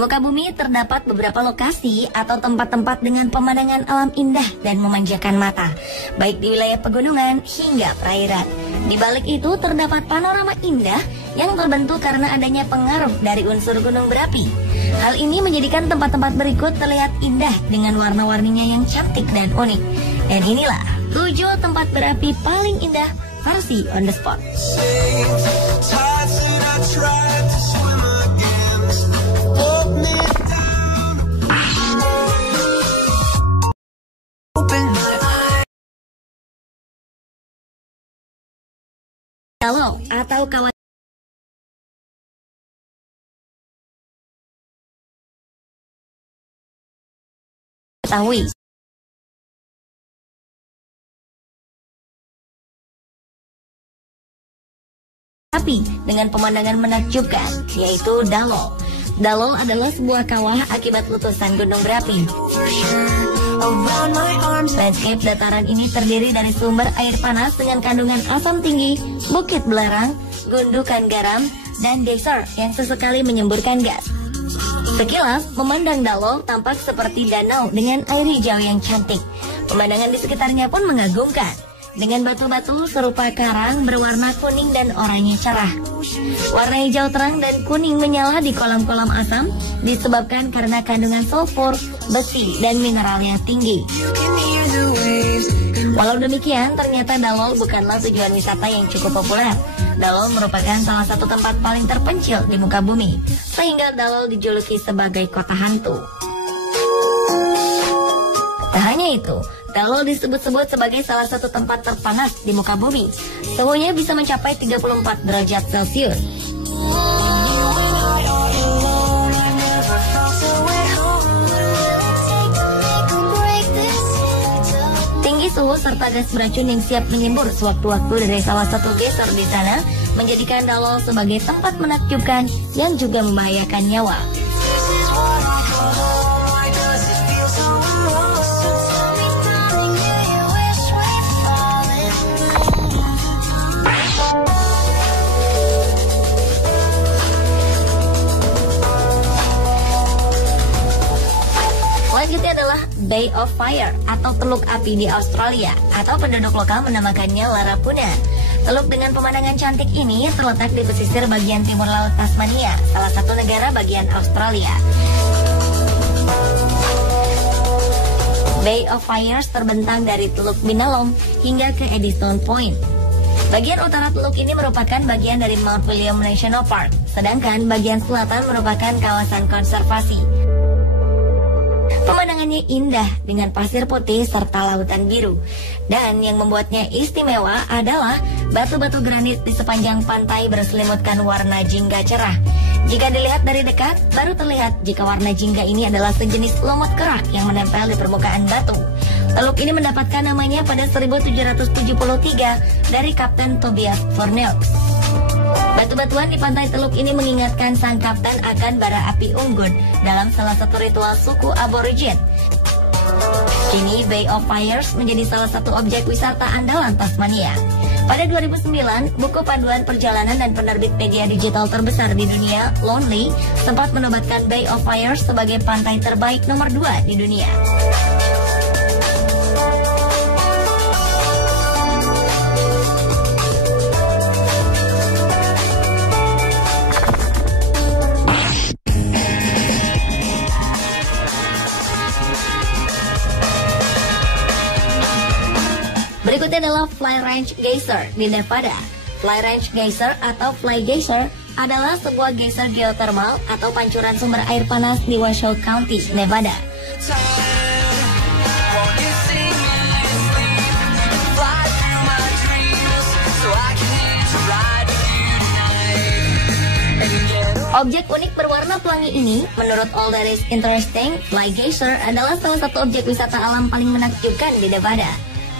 muka bumi terdapat beberapa lokasi atau tempat-tempat dengan pemandangan alam indah dan memanjakan mata, baik di wilayah pegunungan hingga perairan. Di balik itu terdapat panorama indah yang terbentuk karena adanya pengaruh dari unsur gunung berapi. Hal ini menjadikan tempat-tempat berikut terlihat indah dengan warna-warninya yang cantik dan unik. Dan inilah 7 tempat berapi paling indah versi on the spot. Dalo atau kawasan Tawi. Tapi dengan pemandangan menakjubkan, yaitu Dalo. Dalo adalah sebuah kawah akibat letusan gunung berapi. Landscape dataran ini terdiri dari sumber air panas dengan kandungan asam tinggi, bukit belerang, gundukan garam, dan geyser yang sesekali menyemburkan gas. Sekilas, memandang Dalo tampak seperti danau dengan air hijau yang cantik. Pemandangan di sekitarnya pun mengagumkan, dengan batu-batu serupa karang berwarna kuning dan oranye cerah. Warna hijau terang dan kuning menyala di kolam-kolam asam disebabkan karena kandungan sulfur, besi, dan mineral yang tinggi. Walau demikian, ternyata Dalo bukanlah tujuan wisata yang cukup populer. Dalo merupakan salah satu tempat paling terpencil di muka bumi, sehingga Dalo dijuluki sebagai kota hantu. Tak hanya itu, Dalo disebut-sebut sebagai salah satu tempat terpanas di muka bumi. Suhunya bisa mencapai 34 derajat Celcius. Tinggi suhu serta gas beracun yang siap menyembur sewaktu-waktu dari salah satu geyser di sana menjadikan Dalo sebagai tempat menakjubkan yang juga membahayakan nyawa. Selanjutnya adalah Bay of Fire atau Teluk Api di Australia, atau penduduk lokal menamakannya Larapuna. Teluk dengan pemandangan cantik ini terletak di pesisir bagian timur laut Tasmania, salah satu negara bagian Australia. Bay of Fires terbentang dari Teluk Binalong hingga ke Eddystone Point. Bagian utara teluk ini merupakan bagian dari Mount William National Park, sedangkan bagian selatan merupakan kawasan konservasi. Pemandangannya indah dengan pasir putih serta lautan biru. Dan yang membuatnya istimewa adalah batu-batu granit di sepanjang pantai berselimutkan warna jingga cerah. Jika dilihat dari dekat, baru terlihat jika warna jingga ini adalah sejenis lumut kerak yang menempel di permukaan batu. Teluk ini mendapatkan namanya pada 1773 dari Kapten Tobias Fornells. Batu-batuan di pantai teluk ini mengingatkan sang kapten akan bara api unggun dalam salah satu ritual suku aborigin. Kini Bay of Fires menjadi salah satu objek wisata andalan Tasmania. Pada 2009, buku panduan perjalanan dan penerbit media digital terbesar di dunia, Lonely, sempat menobatkan Bay of Fires sebagai pantai terbaik nomor 2 di dunia. Berikutnya adalah Fly Ranch Geyser di Nevada. Fly Ranch Geyser atau Fly Geyser adalah sebuah geyser geothermal atau pancuran sumber air panas di Washoe County, Nevada. Objek unik berwarna pelangi ini, menurut All That Is Interesting, Fly Geyser adalah salah satu objek wisata alam paling menakjubkan di Nevada.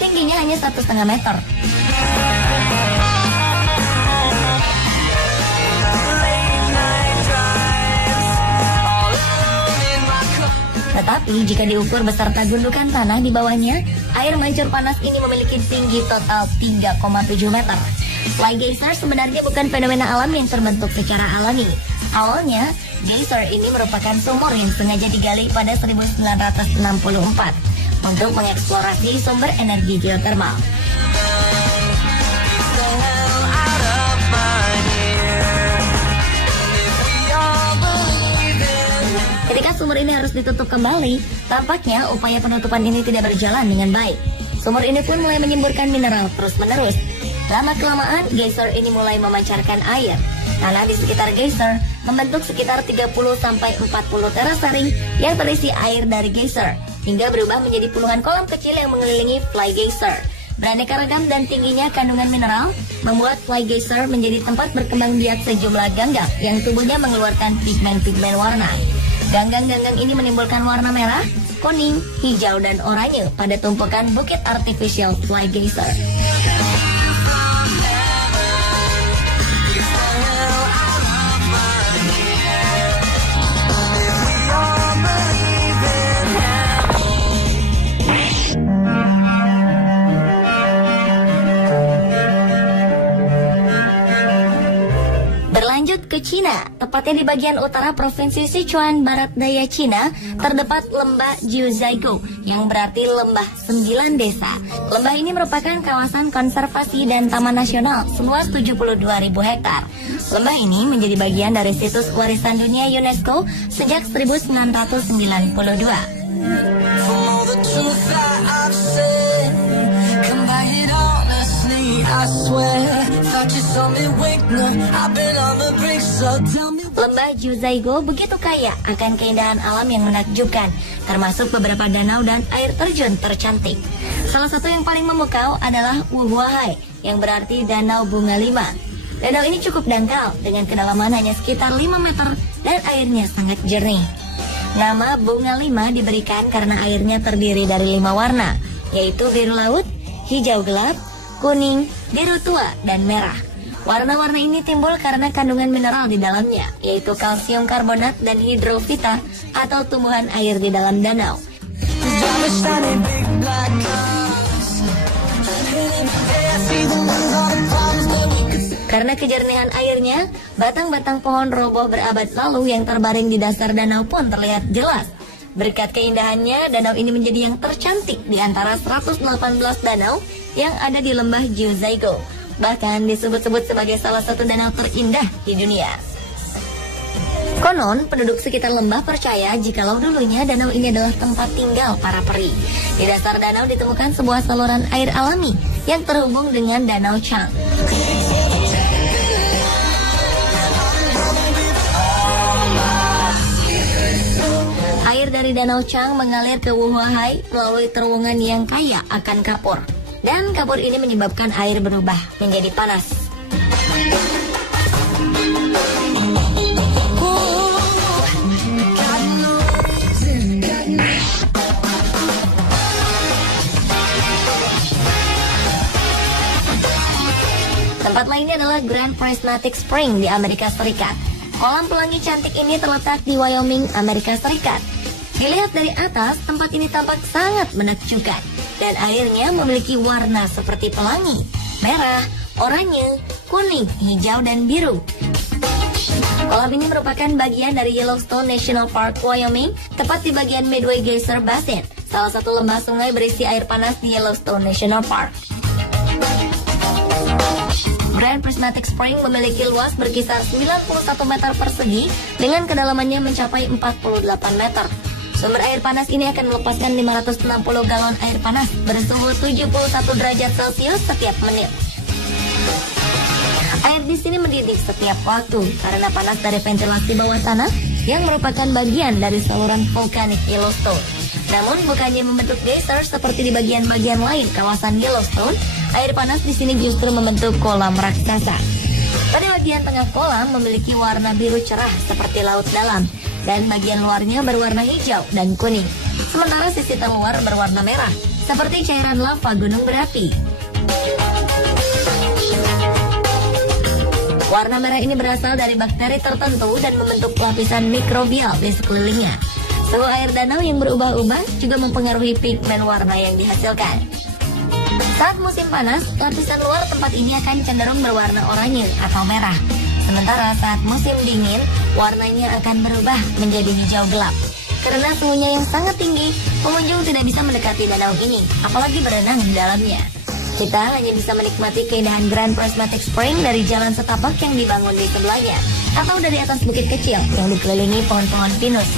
Tingginya hanya 1,5 meter. Tetapi jika diukur beserta gundukan tanah di bawahnya, air mancur panas ini memiliki tinggi total 3,7 meter. Fly geyser sebenarnya bukan fenomena alam yang terbentuk secara alami. Awalnya, geyser ini merupakan sumur yang sengaja digali pada 1964 untuk mengeksplorasi sumber energi geotermal. Ketika sumur ini harus ditutup kembali, tampaknya upaya penutupan ini tidak berjalan dengan baik. Sumur ini pun mulai menyemburkan mineral terus-menerus. Lama-kelamaan, geyser ini mulai memancarkan air. Tanah di sekitar geyser membentuk sekitar 30-40 terasering yang terisi air dari geyser, hingga berubah menjadi puluhan kolam kecil yang mengelilingi fly geyser. Beraneka ragam dan tingginya kandungan mineral membuat fly geyser menjadi tempat berkembang biak sejumlah ganggang yang tubuhnya mengeluarkan pigmen-pigmen warna. Ganggang-ganggang ini menimbulkan warna merah, kuning, hijau, dan oranye pada tumpukan bukit artificial fly geyser. Ke Cina, tepatnya di bagian utara provinsi Sichuan, barat daya Cina, terdapat lembah Jiuzhaigo yang berarti lembah 9 desa. Lembah ini merupakan kawasan konservasi dan taman nasional seluas 72.000 hektar. Lembah ini menjadi bagian dari situs warisan dunia UNESCO sejak 1992. Lembah Jiuzhaigo begitu kaya akan keindahan alam yang menakjubkan, termasuk beberapa danau dan air terjun tercantik. Salah satu yang paling memukau adalah Wuhuahai, yang berarti Danau Bunga 5. Danau ini cukup dangkal, dengan kedalaman hanya sekitar 5 meter dan airnya sangat jernih. Nama Bunga 5 diberikan karena airnya terdiri dari 5 warna, yaitu biru laut, hijau gelap, kuning, biru tua, dan merah. Warna-warna ini timbul karena kandungan mineral di dalamnya, yaitu kalsium karbonat dan hidrofita atau tumbuhan air di dalam danau. Karena kejernihan airnya, batang-batang pohon roboh berabad lalu yang terbaring di dasar danau pun terlihat jelas. Berkat keindahannya, danau ini menjadi yang tercantik di antara 118 danau yang ada di lembah Jiuzhaigo. Bahkan disebut-sebut sebagai salah satu danau terindah di dunia. Konon, penduduk sekitar lembah percaya jikalau dulunya danau ini adalah tempat tinggal para peri. Di dasar danau ditemukan sebuah saluran air alami yang terhubung dengan Danau Chang. Air dari Danau Chang mengalir ke Wuhuahai melalui terowongan yang kaya akan kapur. Dan kapur ini menyebabkan air berubah menjadi panas. Tempat lainnya adalah Grand Prismatic Spring di Amerika Serikat. Kolam pelangi cantik ini terletak di Wyoming, Amerika Serikat. Dilihat dari atas, tempat ini tampak sangat menakjubkan. Dan airnya memiliki warna seperti pelangi, merah, oranye, kuning, hijau, dan biru. Kolam ini merupakan bagian dari Yellowstone National Park, Wyoming, tepat di bagian Midway Geyser Basin, salah satu lembah sungai berisi air panas di Yellowstone National Park. Grand Prismatic Spring memiliki luas berkisar 91 meter persegi dengan kedalamannya mencapai 48 meter. Sumber air panas ini akan melepaskan 560 galon air panas bersuhu 71 derajat Celcius setiap menit. Air di sini mendidih setiap waktu karena panas dari ventilasi bawah tanah yang merupakan bagian dari saluran vulkanik Yellowstone. Namun bukannya membentuk geyser seperti di bagian-bagian lain kawasan Yellowstone, air panas di sini justru membentuk kolam raksasa. Pada bagian tengah kolam memiliki warna biru cerah seperti laut dalam. Dan bagian luarnya berwarna hijau dan kuning. Sementara sisi terluar berwarna merah, seperti cairan lava gunung berapi. Warna merah ini berasal dari bakteri tertentu dan membentuk lapisan mikrobial di sekelilingnya. Suhu air danau yang berubah-ubah juga mempengaruhi pigmen warna yang dihasilkan. Saat musim panas, lapisan luar tempat ini akan cenderung berwarna oranye atau merah. Sementara saat musim dingin, warnanya akan berubah menjadi hijau gelap. Karena suhunya yang sangat tinggi, pengunjung tidak bisa mendekati danau ini, apalagi berenang di dalamnya. Kita hanya bisa menikmati keindahan Grand Prismatic Spring dari jalan setapak yang dibangun di sebelahnya, atau dari atas bukit kecil yang dikelilingi pohon-pohon pinus.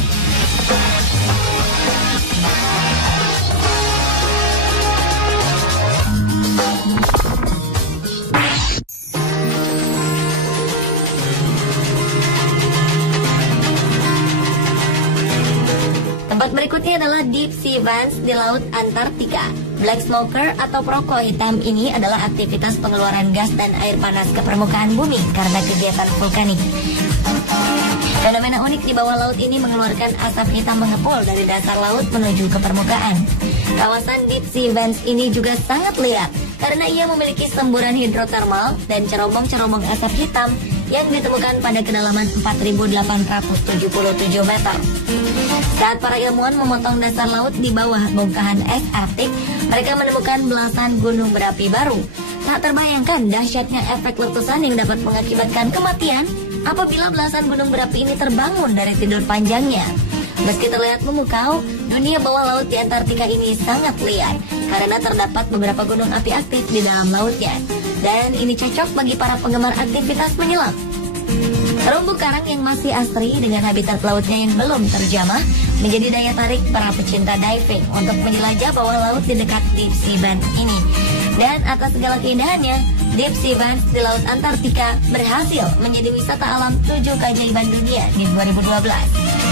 Tempat berikutnya adalah Deep Sea Vents di Laut Antartika. Black Smoker atau perokok hitam ini adalah aktivitas pengeluaran gas dan air panas ke permukaan bumi karena kegiatan vulkanik. Fenomena unik di bawah laut ini mengeluarkan asap hitam mengepul dari dasar laut menuju ke permukaan. Kawasan Deep Sea Vents ini juga sangat liar karena ia memiliki semburan hidrotermal dan cerobong-cerobong asap hitam yang ditemukan pada kedalaman 4.877 meter. Saat para ilmuwan memotong dasar laut di bawah bongkahan es Arktik, mereka menemukan belasan gunung berapi baru. Tak terbayangkan dahsyatnya efek letusan yang dapat mengakibatkan kematian apabila belasan gunung berapi ini terbangun dari tidur panjangnya. Meski terlihat memukau, dunia bawah laut di Antartika ini sangat liar karena terdapat beberapa gunung api aktif di dalam lautnya. Dan ini cocok bagi para penggemar aktivitas menyelam. Terumbu karang yang masih asri dengan habitat lautnya yang belum terjamah menjadi daya tarik para pecinta diving untuk menjelajah bawah laut di dekat Deep Sea Vents ini. Dan atas segala keindahannya, Deep Sea Vents di Laut Antartika berhasil menjadi wisata alam 7 keajaiban dunia di 2012.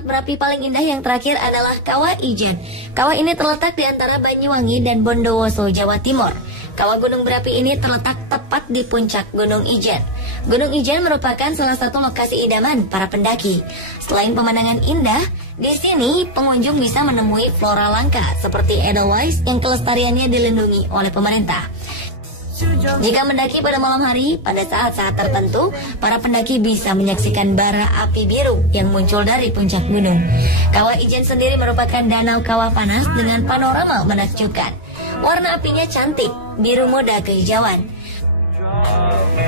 Berapi paling indah yang terakhir adalah Kawah Ijen. Kawah ini terletak di antara Banyuwangi dan Bondowoso, Jawa Timur. Kawah gunung berapi ini terletak tepat di puncak Gunung Ijen. Gunung Ijen merupakan salah satu lokasi idaman para pendaki. Selain pemandangan indah, di sini pengunjung bisa menemui flora langka seperti Edelweiss yang kelestariannya dilindungi oleh pemerintah. Jika mendaki pada malam hari, pada saat-saat tertentu, para pendaki bisa menyaksikan bara api biru yang muncul dari puncak gunung. Kawah Ijen sendiri merupakan danau kawah panas dengan panorama menakjubkan. Warna apinya cantik, biru muda kehijauan.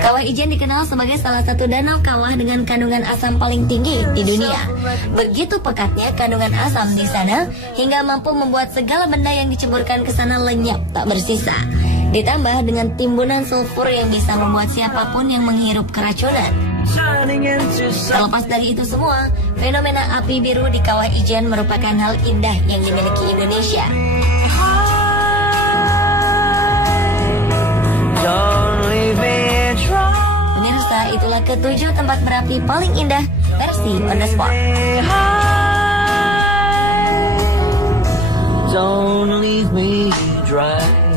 Kawah Ijen dikenal sebagai salah satu danau kawah dengan kandungan asam paling tinggi di dunia. Begitu pekatnya kandungan asam di sana hingga mampu membuat segala benda yang diceburkan ke sana lenyap tak bersisa. Ditambah dengan timbunan sulfur yang bisa membuat siapapun yang menghirup keracunan. Terlepas dari itu semua, fenomena api biru di Kawah Ijen merupakan hal indah yang dimiliki Indonesia. Pemirsa, itulah ke-7 tempat berapi paling indah versi On The Spot. Don't leave me dry.